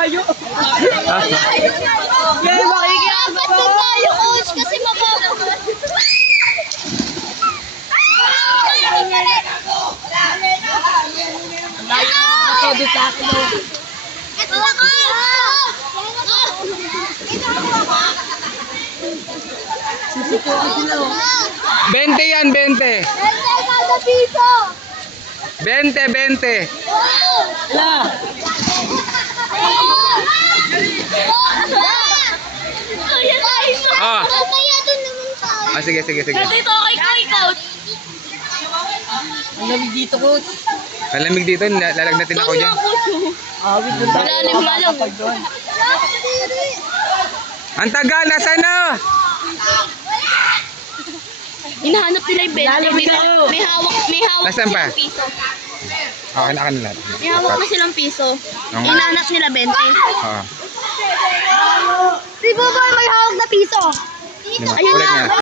tayo. Yan, makikiapat na tayo, coach, kasi mababa. Ako, sa akin o. Ito na, coach! 20 yan, 20. Kada piso! 20, 20. Wala. Ah. Mamaya doon naman tayo. Ah, sige, sige, sige. Dito kay coach. Ang lamig dito, coach. Malamig dito, lalagnatin ako dyan. Awit doon tayo. Malalim nga lang. Kapag doon. Ang tagal, nasa na? Hinahanap nila yung 20. Lalamig ako. May hawak Nasaan pa? silang piso. Okay na lahat. May hawak na silang piso. Oo. Hinahanap nila 20. Oo. Si Buboy may hawak na piso. Lima. Ayun Ulit na. na.